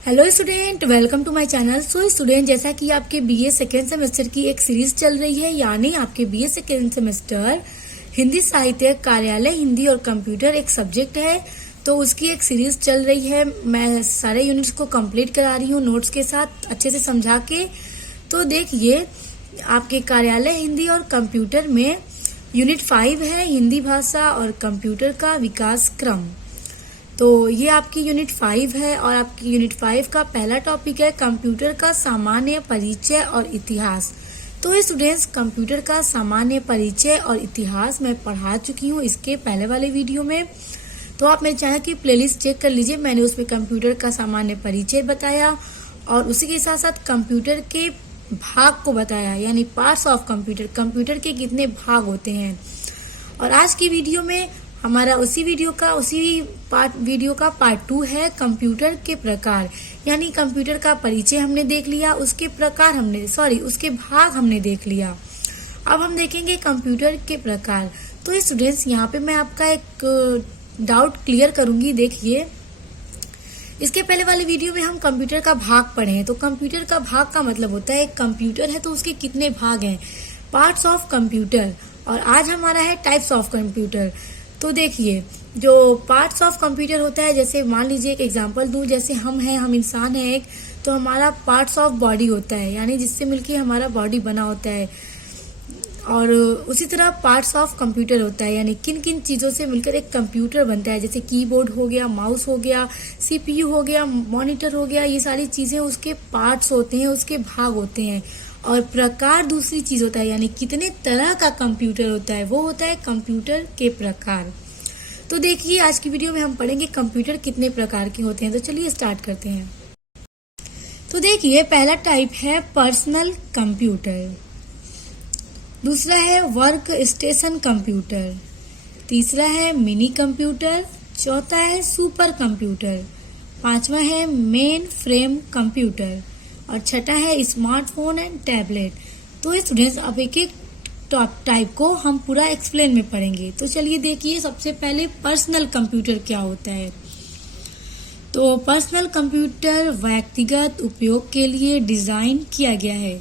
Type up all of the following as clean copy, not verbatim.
Hello student, welcome to my channel. So student, जैसा कि आपके बीए सेकेंड सेमेस्टर की एक सीरीज चल रही है, यानी आपके बीए सेकेंड सेमेस्टर हिंदी साहित्य, कार्यालय हिंदी और कंप्यूटर एक सब्जेक्ट है, तो उसकी एक सीरीज चल रही है। मैं सारे यूनिट्स को कंप्लीट करा रही हूँ नोट्स के साथ अच्छे से समझा के। तो देखिए, आपके कार्यालय हिंदी और कंप्यूटर में यूनिट 5 है, हिंदी भाषा और कंप्यूटर का विकास क्रम। तो ये आपकी यूनिट 5 है और आपकी यूनिट 5 का पहला टॉपिक है कंप्यूटर का सामान्य परिचय और इतिहास। तो स्टूडेंट्स, कंप्यूटर का सामान्य परिचय और इतिहास मैं पढ़ा चुकी हूँ इसके पहले वाले वीडियो में। तो आप मेरे चैनल की प्लेलिस्ट चेक कर लीजिए, मैंने उसमें कंप्यूटर का सामान्य परिचय बताया और उसी के साथ साथ कंप्यूटर के भाग को बताया, यानी पार्ट्स ऑफ कंप्यूटर, कंप्यूटर के कितने भाग होते हैं। और आज की वीडियो में हमारा उसी वीडियो का पार्ट 2 है, कंप्यूटर के प्रकार। यानी कंप्यूटर का परिचय हमने देख लिया, उसके भाग हमने देख लिया। अब हम देखेंगे कंप्यूटर के प्रकार। तो स्टूडेंट्स, यहाँ पे मैं आपका एक डाउट क्लियर करूंगी। देखिए, इसके पहले वाले वीडियो में हम कंप्यूटर का भाग पढ़े हैं। तो कंप्यूटर का भाग का मतलब होता है, एक कंप्यूटर है तो उसके कितने भाग हैं, पार्ट्स ऑफ कंप्यूटर। और आज हमारा है टाइप्स ऑफ कंप्यूटर। तो देखिए, जो पार्ट्स ऑफ कंप्यूटर होता है, जैसे मान लीजिए एक एग्जांपल दूं, जैसे हम इंसान हैं एक, तो हमारा पार्ट्स ऑफ बॉडी होता है, यानी जिससे मिलके हमारा बॉडी बना होता है। और उसी तरह पार्ट्स ऑफ कंप्यूटर होता है, यानी किन किन चीजों से मिलकर एक कंप्यूटर बनता है, जैसे कीबोर्ड हो गया, माउस हो गया, सीपीयू हो गया, मॉनिटर हो गया, ये सारी चीजें उसके पार्ट्स होते हैं, उसके भाग होते हैं। और प्रकार दूसरी चीज होता है, यानी कितने तरह का कंप्यूटर होता है, वो होता है कंप्यूटर के प्रकार। तो देखिए, आज की वीडियो में हम पढ़ेंगे कंप्यूटर कितने प्रकार के होते हैं। तो चलिए स्टार्ट करते हैं। तो देखिए, पहला टाइप है पर्सनल कंप्यूटर, दूसरा है वर्क स्टेशन कंप्यूटर, तीसरा है मिनी कंप्यूटर, चौथा है सुपर कंप्यूटर, पांचवा है मेन फ्रेम कंप्यूटर और छठा है स्मार्टफोन एंड टैबलेट। तो स्टूडेंट्स, अब एक एक टाइप को हम पूरा एक्सप्लेन में पढ़ेंगे। तो चलिए देखिए, सबसे पहले पर्सनल कंप्यूटर क्या होता है। तो पर्सनल कंप्यूटर व्यक्तिगत उपयोग के लिए डिजाइन किया गया है।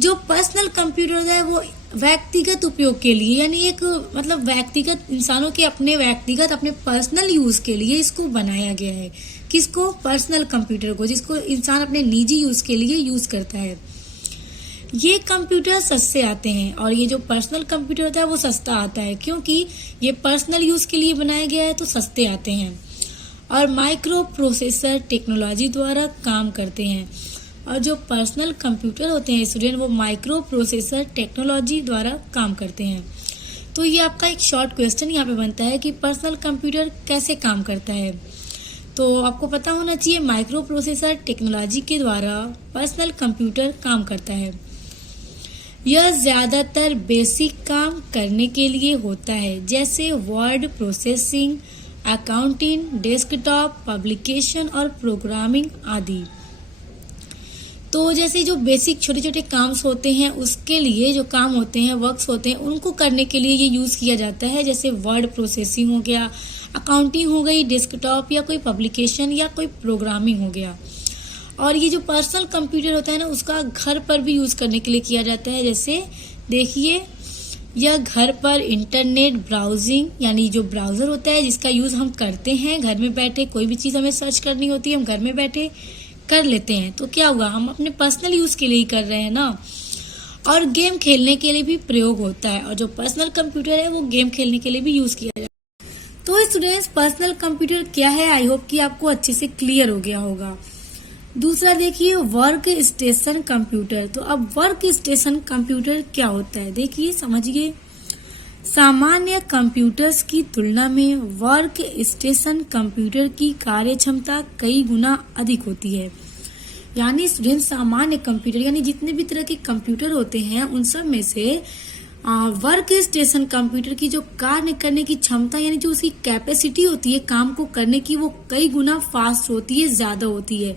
जो पर्सनल कंप्यूटर होता है वो व्यक्तिगत उपयोग के लिए, यानी एक मतलब व्यक्तिगत इंसानों के अपने पर्सनल यूज के लिए इसको बनाया गया है। किसको? पर्सनल कंप्यूटर को, जिसको इंसान अपने निजी यूज के लिए यूज करता है। ये कंप्यूटर सस्ते आते हैं और ये जो पर्सनल कंप्यूटर होता है वो सस्ता आता है, क्योंकि ये पर्सनल यूज के लिए बनाया गया है तो सस्ते आते हैं। और माइक्रो प्रोसेसर टेक्नोलॉजी द्वारा काम करते हैं। और जो पर्सनल कंप्यूटर होते हैं स्टूडेंट, वो माइक्रो प्रोसेसर टेक्नोलॉजी द्वारा काम करते हैं। तो ये आपका एक शॉर्ट क्वेश्चन यहाँ पे बनता है कि पर्सनल कंप्यूटर कैसे काम करता है। तो आपको पता होना चाहिए, माइक्रो प्रोसेसर टेक्नोलॉजी के द्वारा पर्सनल कंप्यूटर काम करता है। यह ज्यादातर बेसिक काम करने के लिए होता है, जैसे word processing, accounting, desktop, publication और प्रोग्रामिंग आदि। तो जैसे जो बेसिक छोटे छोटे काम्स होते हैं, उसके लिए जो काम होते हैं, वर्क्स होते हैं, उनको करने के लिए ये यूज किया जाता है। जैसे वर्ड प्रोसेसिंग हो गया, अकाउंटिंग हो गई, डेस्कटॉप या कोई पब्लिकेशन या कोई प्रोग्रामिंग हो गया। और ये जो पर्सनल कंप्यूटर होता है ना, उसका घर पर भी यूज करने के लिए किया जाता है। जैसे देखिए, यह घर पर इंटरनेट ब्राउजिंग, यानी जो ब्राउजर होता है जिसका यूज हम करते हैं घर में बैठे, कोई भी चीज हमें सर्च करनी होती है हम घर में बैठे कर लेते हैं। तो क्या हुआ, हम अपने पर्सनल यूज के लिए ही कर रहे हैं ना। और गेम खेलने के लिए भी प्रयोग होता है, और जो पर्सनल कंप्यूटर है वो गेम खेलने के लिए भी यूज किया जाता है। तो स्टूडेंट्स, पर्सनल कंप्यूटर क्या है, आई होप कि आपको अच्छे से क्लियर हो गया होगा। दूसरा देखिए, वर्क स्टेशन कंप्यूटर। तो अब वर्क स्टेशन कंप्यूटर क्या होता है, देखिए समझिए। सामान्य कंप्यूटर्स की तुलना में वर्क स्टेशन कंप्यूटर की कार्य क्षमता कई गुना अधिक होती है। यानी स्टूडेंट, सामान्य कंप्यूटर यानी जितने भी तरह के कंप्यूटर होते हैं उन सब में से वर्क स्टेशन कंप्यूटर की जो कार्य करने की क्षमता, यानी जो उसकी कैपेसिटी होती है काम को करने की, वो कई गुना फास्ट होती है, ज्यादा होती है।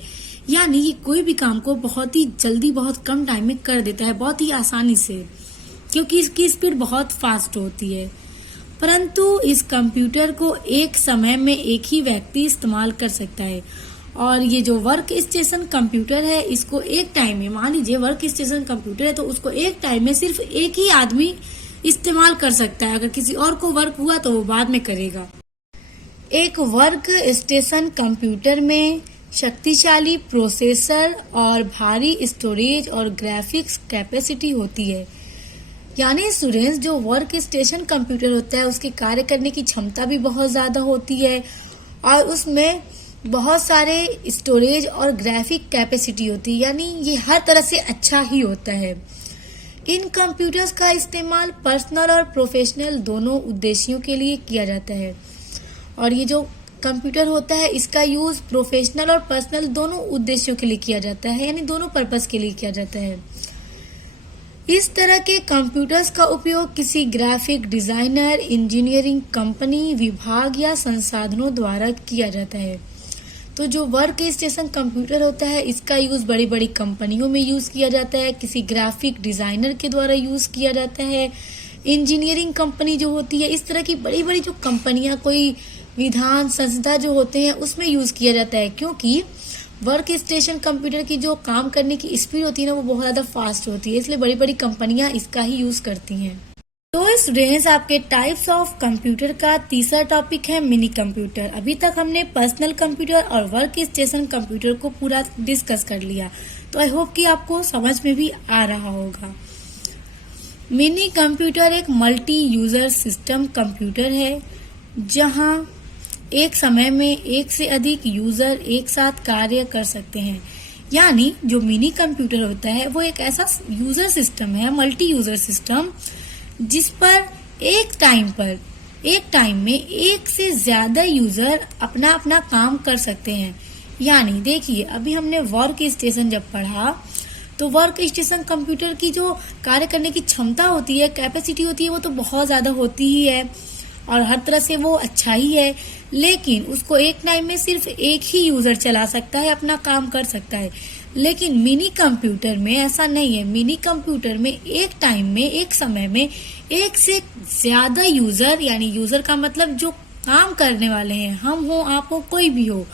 यानी ये कोई भी काम को बहुत ही जल्दी, बहुत कम टाइम में कर देता है, बहुत ही आसानी से, क्योंकि इसकी स्पीड बहुत फास्ट होती है। परंतु इस कंप्यूटर को एक समय में एक ही व्यक्ति इस्तेमाल कर सकता है और ये जो वर्क स्टेशन कंप्यूटर है, इसको एक टाइम में, मान लीजिए वर्क स्टेशन कंप्यूटर है तो उसको एक टाइम में सिर्फ एक ही आदमी इस्तेमाल कर सकता है। अगर किसी और को वर्क हुआ तो वो बाद में करेगा। एक वर्क स्टेशन कंप्यूटर में शक्तिशाली प्रोसेसर और भारी स्टोरेज और ग्राफिक्स कैपेसिटी होती है। यानी स्टूडेंट्स, जो वर्क स्टेशन कंप्यूटर होता है उसके कार्य करने की क्षमता भी बहुत ज्यादा होती है और उसमें बहुत सारे स्टोरेज और ग्राफिक कैपेसिटी होती है, यानी ये हर तरह से अच्छा ही होता है। इन कंप्यूटर्स का इस्तेमाल पर्सनल और प्रोफेशनल दोनों उद्देश्यों के लिए किया जाता है। और ये जो कंप्यूटर होता है इसका यूज प्रोफेशनल और पर्सनल दोनों उद्देश्यों के लिए किया जाता है, यानी दोनों पर्पस के लिए किया जाता है। इस तरह के कंप्यूटर्स का उपयोग किसी ग्राफिक डिजाइनर, इंजीनियरिंग कंपनी, विभाग या संसाधनों द्वारा किया जाता है। तो जो वर्क स्टेशन कंप्यूटर होता है इसका यूज बड़ी बड़ी कंपनियों में यूज किया जाता है, किसी ग्राफिक डिजाइनर के द्वारा यूज किया जाता है, इंजीनियरिंग कंपनी जो होती है, इस तरह की बड़ी बड़ी जो कंपनियां, कोई विधान संस्था जो होते हैं उसमें यूज किया जाता है। क्योंकि वर्क स्टेशन कंप्यूटर की जो काम करने की स्पीड होती है ना, वो बहुत ज्यादा फास्ट होती है, इसलिए बड़ी बड़ी कंपनियां इसका ही यूज करती हैं। तो स्टूडेंट्स, आपके टाइप्स ऑफ कंप्यूटर का तीसरा टॉपिक है मिनी कंप्यूटर। अभी तक हमने पर्सनल कंप्यूटर और वर्क स्टेशन कंप्यूटर को पूरा डिस्कस कर लिया, तो आई होप कि आपको समझ में भी आ रहा होगा। मिनी कंप्यूटर एक मल्टी यूजर सिस्टम कंप्यूटर है जहां एक समय में एक से अधिक यूजर एक साथ कार्य कर सकते हैं। यानी जो मिनी कंप्यूटर होता है वो एक ऐसा यूजर सिस्टम है, मल्टी यूजर सिस्टम, जिस पर एक टाइम में एक से ज्यादा यूजर अपना अपना काम कर सकते हैं। यानी देखिए, अभी हमने वर्क स्टेशन जब पढ़ा तो वर्क स्टेशन कंप्यूटर की जो कार्य करने की क्षमता होती है, कैपेसिटी होती है, वो तो बहुत ज्यादा होती ही है और हर तरह से वो अच्छा ही है। लेकिन उसको एक टाइम में सिर्फ एक ही यूजर चला सकता है, अपना काम कर सकता है। लेकिन मिनी कंप्यूटर में ऐसा नहीं है। मिनी कंप्यूटर में एक टाइम में, एक समय में एक से ज्यादा यूजर, यानी यूजर का मतलब जो काम करने वाले हैं, हम हो, आप हो, कोई भी हो,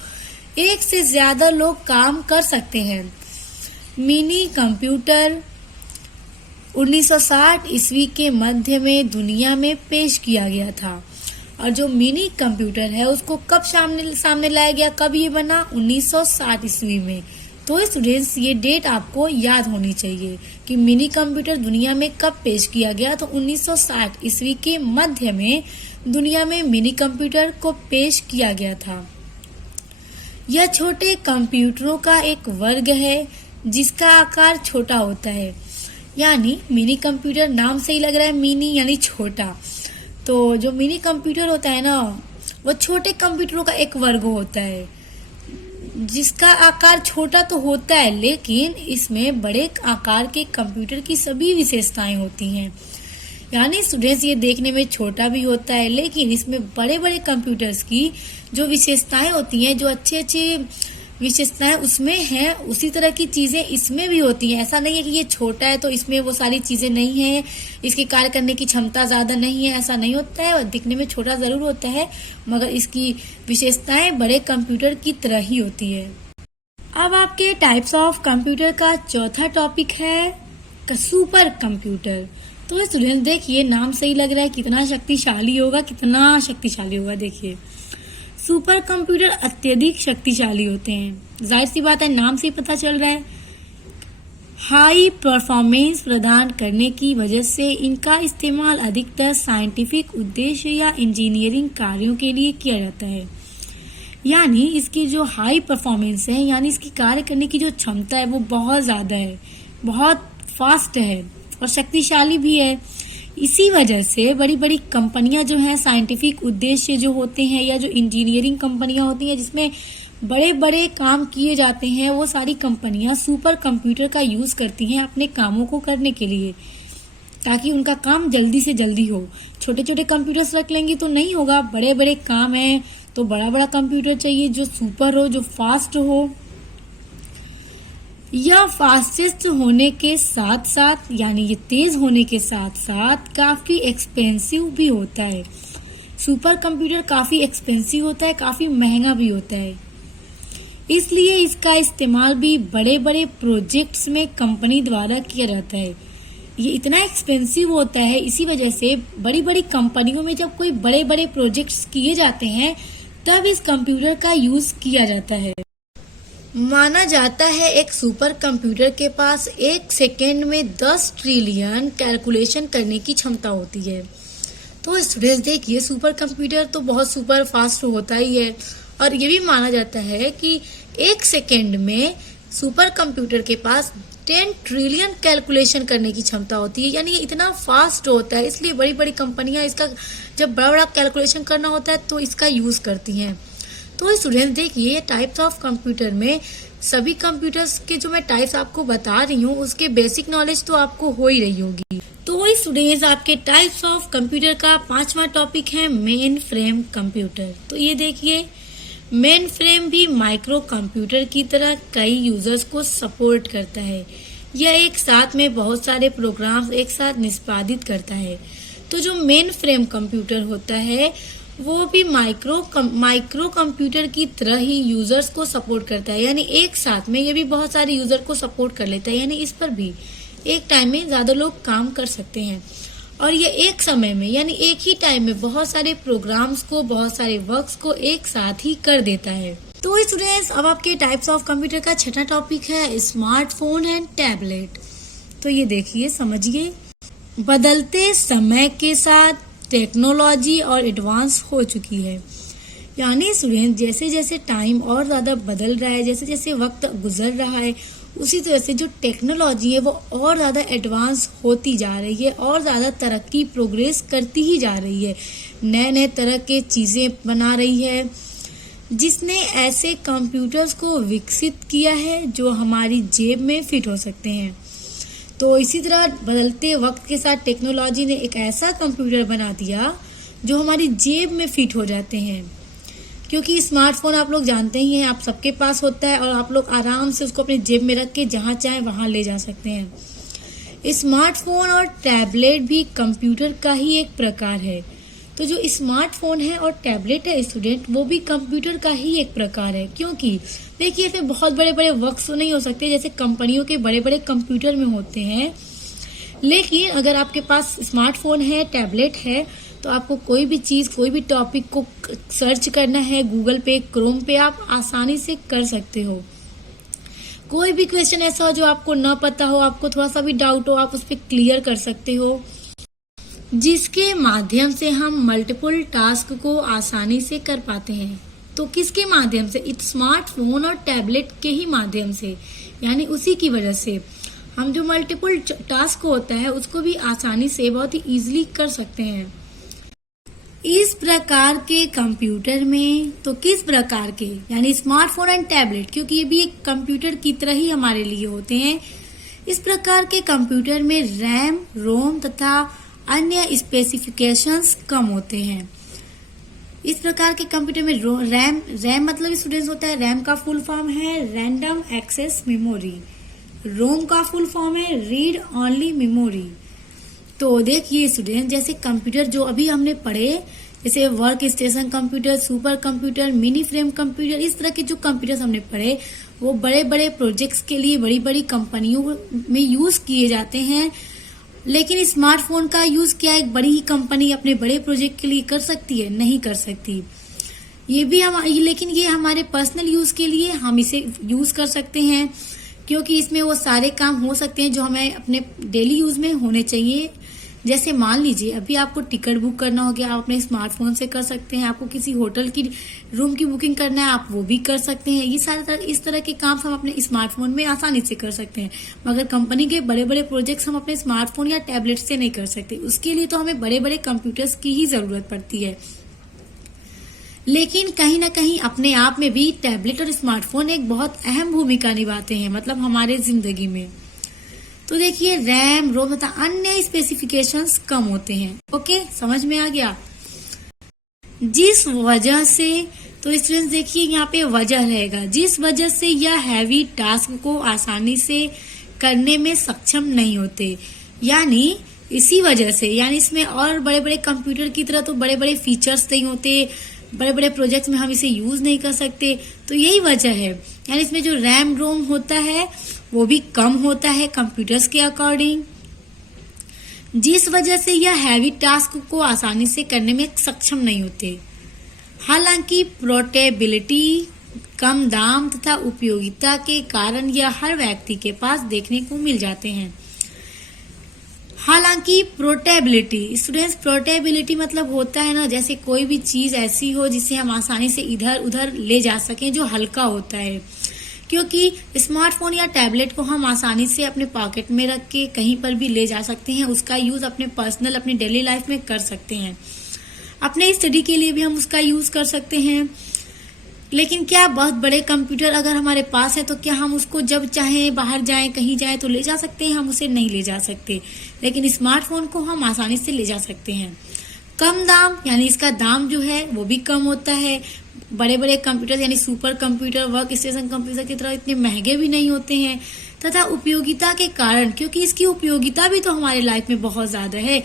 एक से ज्यादा लोग काम कर सकते हैं। मिनी कंप्यूटर 1960 ईस्वी के मध्य में दुनिया में पेश किया गया था। और जो मिनी कंप्यूटर है उसको कब सामने लाया गया, कब ये बना? 1960 ईस्वी में। तो स्टूडेंट्स, ये डेट आपको याद होनी चाहिए कि मिनी कंप्यूटर दुनिया में कब पेश किया गया। तो 1960 ईस्वी के मध्य में दुनिया में मिनी कंप्यूटर को पेश किया गया था। यह छोटे कंप्यूटरों का एक वर्ग है जिसका आकार छोटा होता है। यानी मिनी कंप्यूटर, नाम से ही लग रहा है मिनी यानी छोटा। तो जो मिनी कंप्यूटर होता है ना, वो छोटे कंप्यूटरों का एक वर्ग होता है जिसका आकार छोटा तो होता है, लेकिन इसमें बड़े आकार के कंप्यूटर की सभी विशेषताएं होती हैं। यानी स्टूडेंट्स, ये देखने में छोटा भी होता है लेकिन इसमें बड़े बड़े कंप्यूटर्स की जो विशेषताएं होती हैं, जो अच्छी अच्छी विशेषताएं उसमें हैं, उसी तरह की चीजें इसमें भी होती हैं। ऐसा नहीं है कि ये छोटा है तो इसमें वो सारी चीजें नहीं है, इसके कार्य करने की क्षमता ज्यादा नहीं है, ऐसा नहीं होता है। दिखने में छोटा जरूर होता है मगर इसकी विशेषताएं बड़े कंप्यूटर की तरह ही होती है। अब आपके टाइप्स ऑफ कंप्यूटर का चौथा टॉपिक है सुपर कंप्यूटर। तो स्टूडेंट देखिए, नाम से ही लग रहा है कितना शक्तिशाली होगा। देखिए, सुपर कंप्यूटर अत्यधिक शक्तिशाली होते हैं। जाहिर सी बात है, नाम से ही पता चल रहा है। हाई परफॉर्मेंस प्रदान करने की वजह से इनका इस्तेमाल अधिकतर साइंटिफिक उद्देश्य या इंजीनियरिंग कार्यों के लिए किया जाता है। यानी इसकी जो हाई परफॉर्मेंस है, यानी इसकी कार्य करने की जो क्षमता है वो बहुत ज्यादा है, बहुत फास्ट है और शक्तिशाली भी है। इसी वजह से बड़ी बड़ी कंपनियां जो हैं, साइंटिफिक उद्देश्य जो होते हैं या जो इंजीनियरिंग कंपनियां होती हैं जिसमें बड़े बड़े काम किए जाते हैं, वो सारी कंपनियां सुपर कंप्यूटर का यूज करती हैं अपने कामों को करने के लिए, ताकि उनका काम जल्दी से जल्दी हो। छोटे छोटे कंप्यूटर्स रख लेंगी तो नहीं होगा, बड़े बड़े काम हैं तो बड़ा बड़ा कंप्यूटर चाहिए जो सुपर हो, जो फास्ट हो। यह फास्टेस्ट होने के साथ साथ, यानी ये तेज होने के साथ साथ काफी एक्सपेंसिव भी होता है। सुपर कंप्यूटर काफी एक्सपेंसिव होता है, काफी महंगा भी होता है। इसलिए इसका इस्तेमाल भी बड़े बड़े प्रोजेक्ट्स में कंपनी द्वारा किया जाता है। ये इतना एक्सपेंसिव होता है, इसी वजह से बड़ी बड़ी कंपनियों में जब कोई बड़े बड़े प्रोजेक्ट्स किए जाते हैं तब इस कंप्यूटर का यूज किया जाता है। माना जाता है एक सुपर कंप्यूटर के पास एक सेकेंड में 10 ट्रिलियन कैलकुलेशन करने की क्षमता होती है। तो स्टूडेंट्स देखिए, सुपर कंप्यूटर तो बहुत सुपर फास्ट होता ही है, और ये भी माना जाता है कि एक सेकेंड में सुपर कंप्यूटर के पास 10 ट्रिलियन कैलकुलेशन करने की क्षमता होती है। यानी ये इतना फास्ट होता है, इसलिए बड़ी बड़ी कंपनियां इसका जब बड़ा बड़ा कैलकुलेशन करना होता है तो इसका यूज करती हैं। तो स्टूडेंट्स देखिए, टाइप्स ऑफ कंप्यूटर में सभी कंप्यूटर्स के जो मैं टाइप्स आपको बता रही हूँ उसके बेसिक नॉलेज तो आपको हो ही रही होगी। तो स्टूडेंट्स, आपके टाइप्स ऑफ कंप्यूटर का 5वां टॉपिक है मेन फ्रेम कंप्यूटर। तो ये देखिए, मेन फ्रेम भी माइक्रो कंप्यूटर की तरह कई यूजर्स को सपोर्ट करता है। यह एक साथ में बहुत सारे प्रोग्राम्स एक साथ निष्पादित करता है। तो जो मेन फ्रेम कंप्यूटर होता है वो भी माइक्रो कंप्यूटर की तरह ही यूजर्स को सपोर्ट करता है। यानी एक साथ में ये भी बहुत सारे यूजर को सपोर्ट कर लेता है। यानी इस पर भी एक टाइम में ज्यादा लोग काम कर सकते हैं, और ये एक समय में यानी एक ही टाइम में बहुत सारे प्रोग्राम्स को, बहुत सारे वर्क्स को एक साथ ही कर देता है। तो स्टूडेंट्स, अब आपके टाइप्स ऑफ कंप्यूटर का 6वां टॉपिक है स्मार्टफोन एंड टैबलेट। तो ये देखिए, समझिए, बदलते समय के साथ टेक्नोलॉजी और एडवांस हो चुकी है। यानी स्टूडेंट, जैसे जैसे टाइम और ज्यादा बदल रहा है, जैसे जैसे वक्त गुजर रहा है, उसी तरह से जो टेक्नोलॉजी है वो और ज्यादा एडवांस होती जा रही है और ज्यादा तरक्की प्रोग्रेस करती ही जा रही है। नए नए तरह के चीजें बना रही है, जिसने ऐसे कंप्यूटर्स को विकसित किया है जो हमारी जेब में फिट हो सकते हैं। तो इसी तरह बदलते वक्त के साथ टेक्नोलॉजी ने एक ऐसा कंप्यूटर बना दिया जो हमारी जेब में फिट हो जाते हैं। क्योंकि स्मार्टफोन आप लोग जानते ही हैं, आप सबके पास होता है और आप लोग आराम से उसको अपनी जेब में रख के जहाँ चाहे वहाँ ले जा सकते हैं। स्मार्टफोन और टैबलेट भी कंप्यूटर का ही एक प्रकार है। तो जो स्मार्टफोन है और टैबलेट है स्टूडेंट, वो भी कंप्यूटर का ही एक प्रकार है। क्योंकि देखिए, इसमें बहुत बड़े बड़े वर्क्स तो नहीं हो सकते जैसे कंपनियों के बड़े बड़े कंप्यूटर में होते हैं, लेकिन अगर आपके पास स्मार्टफोन है, टैबलेट है, तो आपको कोई भी चीज, कोई भी टॉपिक को सर्च करना है गूगल पे, क्रोम पे, आप आसानी से कर सकते हो। कोई भी क्वेश्चन ऐसा हो जो आपको ना पता हो, आपको थोड़ा सा भी डाउट हो, आप उस पर क्लियर कर सकते हो, जिसके माध्यम से हम मल्टीपल टास्क को आसानी से कर पाते हैं। तो किसके माध्यम से? स्मार्टफोन और टैबलेट के ही माध्यम से। यानी उसी की वजह से हम जो मल्टीपल टास्क होता है उसको भी आसानी से, बहुत ही इजीली कर सकते हैं। इस प्रकार के कंप्यूटर में, तो किस प्रकार के, यानी स्मार्टफोन एंड टैबलेट, क्योंकि ये भी एक कंप्यूटर की तरह ही हमारे लिए होते हैं। इस प्रकार के कंप्यूटर में रैम, रोम तथा अन्य स्पेसिफिकेशंस कम होते हैं। इस प्रकार के कंप्यूटर में रैम मतलब स्टूडेंट्स होता है, रैम का फुल फॉर्म है रैंडम एक्सेस मेमोरी, रोम का फुल फॉर्म है रीड ओनली मेमोरी। तो देखिए स्टूडेंट, जैसे कंप्यूटर जो अभी हमने पढ़े, जैसे work station computer, super computer, mini frame computer, इस तरह के जो कंप्यूटर्स हमने पढ़े वो बड़े बड़े प्रोजेक्ट्स के लिए बड़ी बड़ी कंपनियों में यूज किए जाते हैं। लेकिन स्मार्टफोन का यूज क्या एक बड़ी ही कंपनी अपने बड़े प्रोजेक्ट के लिए कर सकती है? नहीं कर सकती। लेकिन ये हमारे पर्सनल यूज के लिए हम इसे यूज कर सकते हैं, क्योंकि इसमें वो सारे काम हो सकते हैं जो हमें अपने डेली यूज में होने चाहिए। जैसे मान लीजिए अभी आपको टिकट बुक करना हो गया, आप अपने स्मार्टफोन से कर सकते हैं। आपको किसी होटल की रूम की बुकिंग करना है, आप वो भी कर सकते हैं। ये सारे इस तरह के काम हम अपने स्मार्टफोन में आसानी से कर सकते हैं। मगर कंपनी के बड़े बड़े प्रोजेक्ट्स हम अपने स्मार्टफोन या टैबलेट से नहीं कर सकते। उसके लिए तो हमें बड़े बड़े कंप्यूटर्स की ही जरूरत पड़ती है। लेकिन कहीं ना कहीं अपने आप में भी टैबलेट और स्मार्टफोन एक बहुत अहम भूमिका निभाते हैं, मतलब हमारे जिंदगी में। तो देखिए, रैम, रोम तथा अन्य स्पेसिफिकेशंस कम होते हैं। ओके, समझ में आ गया? जिस वजह से, तो स्टूडेंट्स देखिए यहाँ पे वजह रहेगा, जिस वजह से यह हैवी टास्क को आसानी से करने में सक्षम नहीं होते। यानी इसी वजह से, यानी इसमें और बड़े बड़े कंप्यूटर की तरह तो बड़े बड़े फीचर्स नहीं होते, बड़े बड़े प्रोजेक्ट्स में हम इसे यूज नहीं कर सकते। तो यही वजह है, यानी इसमें जो रैम रोम होता है वो भी कम होता है कंप्यूटर्स के अकॉर्डिंग, जिस वजह से यह हैवी टास्क को आसानी से करने में सक्षम नहीं होते। हालांकि पोर्टेबिलिटी, कम दाम तथा उपयोगिता के कारण यह हर व्यक्ति के पास देखने को मिल जाते हैं। हालांकि पोर्टेबिलिटी, स्टूडेंट्स पोर्टेबिलिटी मतलब होता है ना, जैसे कोई भी चीज ऐसी हो जिसे हम आसानी से इधर उधर ले जा सकें, जो हल्का होता है। क्योंकि स्मार्टफोन या टैबलेट को हम आसानी से अपने पॉकेट में रख के कहीं पर भी ले जा सकते हैं, उसका यूज अपने पर्सनल, अपनी डेली लाइफ में कर सकते हैं। अपने स्टडी के लिए भी हम उसका यूज कर सकते हैं। लेकिन क्या बहुत बड़े कंप्यूटर अगर हमारे पास है तो क्या हम उसको जब चाहें बाहर जाएं, कहीं जाएं तो ले जा सकते हैं? हम उसे नहीं ले जा सकते। लेकिन स्मार्टफोन को हम आसानी से ले जा सकते हैं। कम दाम, यानी इसका दाम जो है वो भी कम होता है। बड़े बड़े कंप्यूटर यानी super computer, work station computer की तरह इतने महंगे भी नहीं होते हैं। तथा उपयोगिता के कारण, क्योंकि इसकी उपयोगिता भी तो हमारे लाइफ में बहुत ज्यादा है,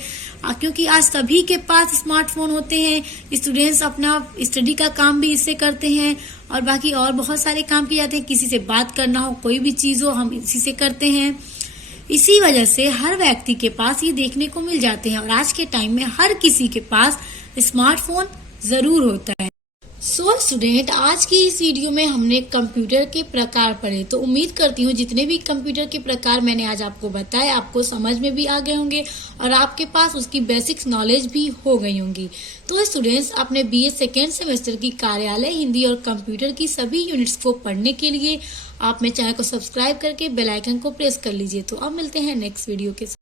क्योंकि आज सभी के पास स्मार्टफोन होते हैं। स्टूडेंट्स अपना स्टडी का काम भी इससे करते हैं और बाकी और बहुत सारे काम किए जाते हैं। किसी से बात करना हो, कोई भी चीज हो, हम इसी से करते हैं। इसी वजह से हर व्यक्ति के पास ये देखने को मिल जाते हैं और आज के टाइम में हर किसी के पास स्मार्टफोन जरूर होता है। सो स्टूडेंट, आज की इस वीडियो में हमने कंप्यूटर के प्रकार पढ़े। तो उम्मीद करती हूँ जितने भी कंप्यूटर के प्रकार मैंने आज आपको बताए आपको समझ में भी आ गए होंगे और आपके पास उसकी बेसिक्स नॉलेज भी हो गई होंगी। तो स्टूडेंट्स, अपने बीए सेकेंड सेमेस्टर की कार्यालय हिंदी और कंप्यूटर की सभी यूनिट्स को पढ़ने के लिए आप मेरे चैनल को सब्सक्राइब करके बेल आइकन को प्रेस कर लीजिए। तो अब मिलते हैं नेक्स्ट वीडियो के साथ।